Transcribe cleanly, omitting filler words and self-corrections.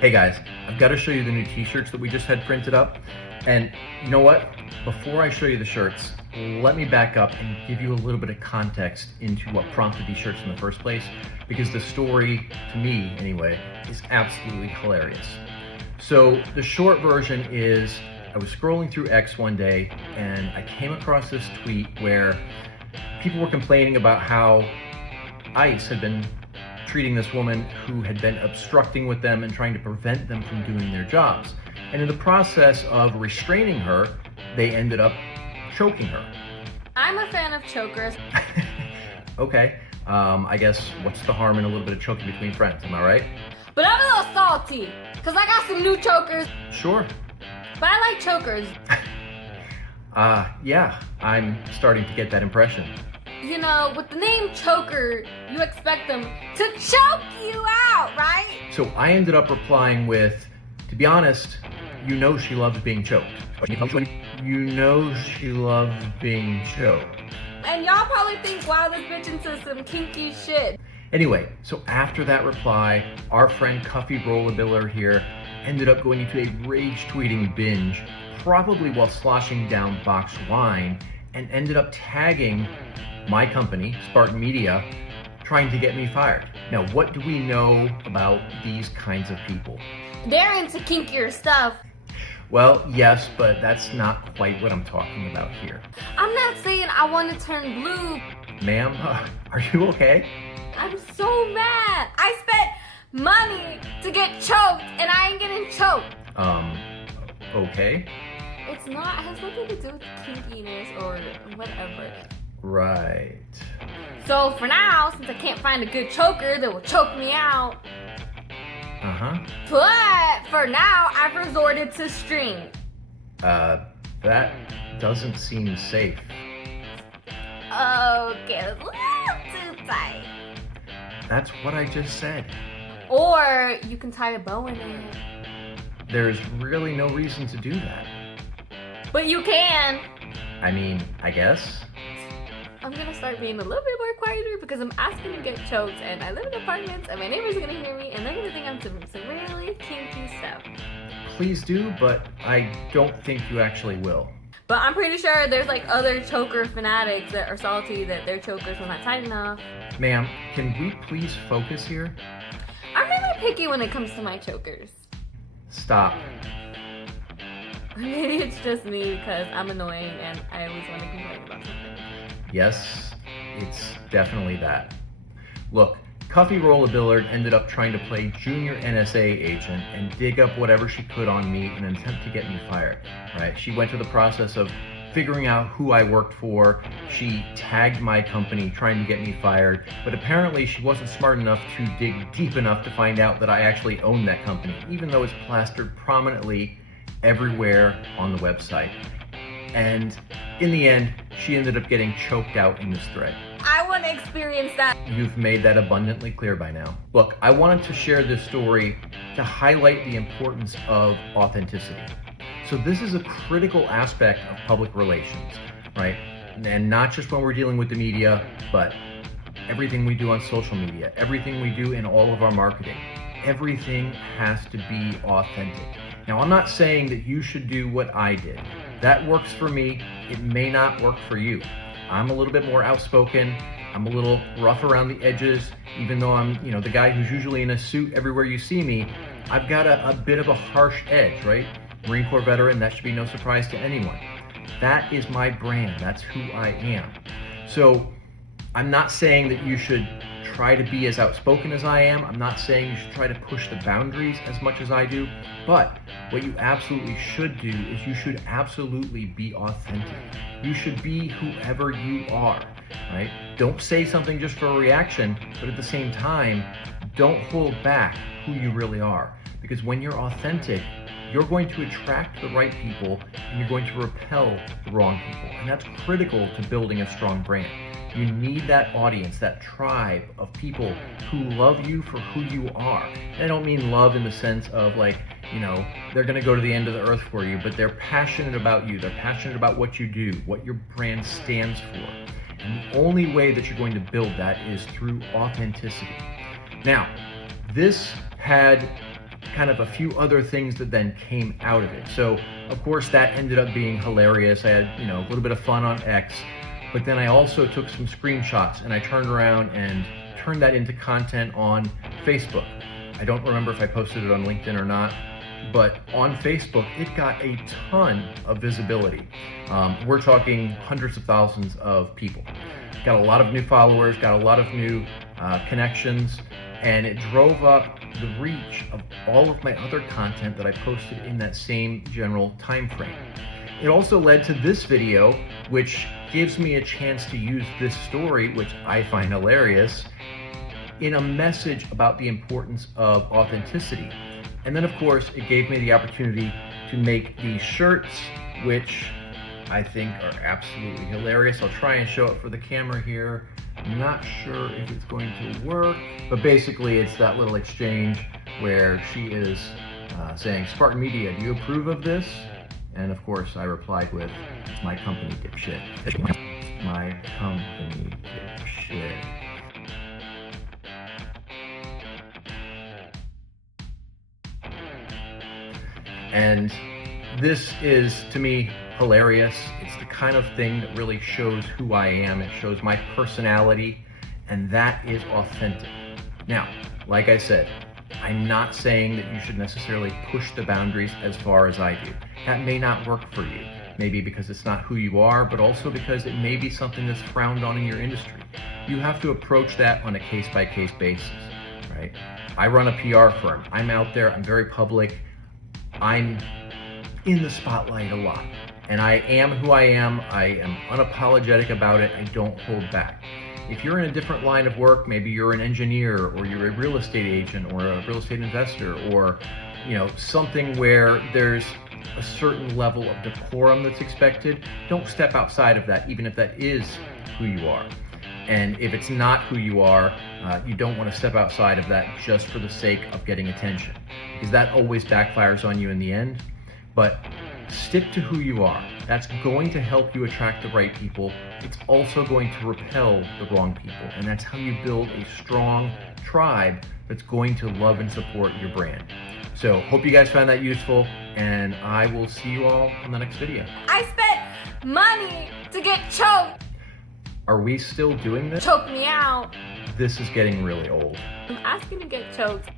Hey guys, I've got to show you the new t-shirts that we just had printed up. And you know what? Before I show you the shirts, let me back up and give you a little bit of context into what prompted these shirts in the first place, because the story, to me anyway, is absolutely hilarious. So the short version is, I was scrolling through X one day and I came across this tweet where people were complaining about how ICE had been treating this woman who had been obstructing with them and trying to prevent them from doing their jobs. And in the process of restraining her, they ended up choking her. I'm a fan of chokers. Okay, I guess what's the harm in a little bit of choking between friends, am I right? But I'm a little salty, because I got some new chokers. Sure. But I like chokers. Yeah, I'm starting to get that impression. You know, with the name choker, you expect them to choke you out, right? So I ended up replying with, to be honest, you know she loves being choked. You know she loves being choked. And y'all probably think, wow, this bitch into some kinky shit. Anyway, so after that reply, our friend Cuffy Rollabiller here ended up going into a rage tweeting binge, probably while sloshing down boxed wine, and ended up tagging my company, Spartan Media, trying to get me fired. Now, what do we know about these kinds of people? They're into kinkier stuff. Well, yes, but that's not quite what I'm talking about here. I'm not saying I want to turn blue. Ma'am, are you okay? I'm so mad. I spent money to get choked and I ain't getting choked. Okay. It's not, it has nothing to do with kinkiness or whatever. Right. So for now, since I can't find a good choker that will choke me out, but for now, I've resorted to string. That doesn't seem safe. Okay, it's a little too tight. That's what I just said. Or you can tie a bow in it. There's really no reason to do that. But you can. I mean, I guess. I'm gonna start being a little bit more quieter because I'm asking to get choked and I live in apartments and my neighbors are gonna hear me and they're gonna think I'm doing some really kinky stuff. Please do, but I don't think you actually will. But I'm pretty sure there's like other choker fanatics that are salty that their chokers were not tight enough. Ma'am, can we please focus here? I'm really picky when it comes to my chokers. Stop. Or maybe it's just me because I'm annoying and I always want to complain about something. Yes, it's definitely that. Look, Cuffy Rollabillard ended up trying to play junior NSA agent and dig up whatever she could on me in an attempt to get me fired, right? She went through the process of figuring out who I worked for. She tagged my company trying to get me fired, but apparently she wasn't smart enough to dig deep enough to find out that I actually owned that company, even though it's plastered prominently everywhere on the website. And in the end, she ended up getting choked out in this thread. I want to experience that. You've made that abundantly clear by now. Look, I wanted to share this story to highlight the importance of authenticity. So this is a critical aspect of public relations, right? And not just when we're dealing with the media, but everything we do on social media, everything we do in all of our marketing. Everything has to be authentic. Now, I'm not saying that you should do what I did. That works for me. It may not work for you. I'm a little bit more outspoken. I'm a little rough around the edges, even though I'm, the guy who's usually in a suit everywhere you see me. I've got a bit of a harsh edge, right? Marine Corps veteran, that should be no surprise to anyone. That is my brand. That's who I am. So I'm not saying that you should try to be as outspoken as I am. I'm not saying you should try to push the boundaries as much as I do, but what you absolutely should do is you should absolutely be authentic. You should be whoever you are, right? Don't say something just for a reaction, but at the same time, don't hold back who you really are. Because when you're authentic, you're going to attract the right people and you're going to repel the wrong people. And that's critical to building a strong brand. You need that audience, that tribe of people who love you for who you are. And I don't mean love in the sense of they're gonna go to the end of the earth for you, but they're passionate about you. They're passionate about what you do, what your brand stands for. And the only way that you're going to build that is through authenticity. Now, this had kind of a few other things that then came out of it. So of course that ended up being hilarious. I had, a little bit of fun on X, but then I also took some screenshots and I turned around and turned that into content on Facebook. I don't remember if I posted it on LinkedIn or not, but on Facebook, it got a ton of visibility. We're talking hundreds of thousands of people. Got a lot of new followers, got a lot of new connections, and it drove up the reach of all of my other content that I posted in that same general time frame. It also led to this video, which gives me a chance to use this story, which I find hilarious, in a message about the importance of authenticity. And then of course, it gave me the opportunity to make these shirts, which I think are absolutely hilarious. I'll try and show it for the camera here. I'm not sure if it's going to work, but basically it's that little exchange where she is saying, Spartan Media, do you approve of this? And of course I replied with, it's my company, dipshit. It's my company, dipshit. And this is, to me, hilarious. It's the kind of thing that really shows who I am. It shows my personality, and that is authentic. Now, like I said, I'm not saying that you should necessarily push the boundaries as far as I do. That may not work for you. Maybe because it's not who you are, but also because it may be something that's frowned on in your industry. You have to approach that on a case-by-case basis, right? I run a PR firm. I'm out there, I'm very public. I'm in the spotlight a lot, and I am who I am. I am unapologetic about it. I don't hold back. If you're in a different line of work, maybe you're an engineer, or you're a real estate agent, or a real estate investor, or something where there's a certain level of decorum that's expected, don't step outside of that, even if that is who you are. And if it's not who you are, you don't want to step outside of that just for the sake of getting attention, because that always backfires on you in the end. But stick to who you are. That's going to help you attract the right people. It's also going to repel the wrong people. And that's how you build a strong tribe that's going to love and support your brand. So hope you guys found that useful, and I will see you all on the next video. I spent money to get choked. Are we still doing this? Choke me out. This is getting really old. I'm asking to get choked.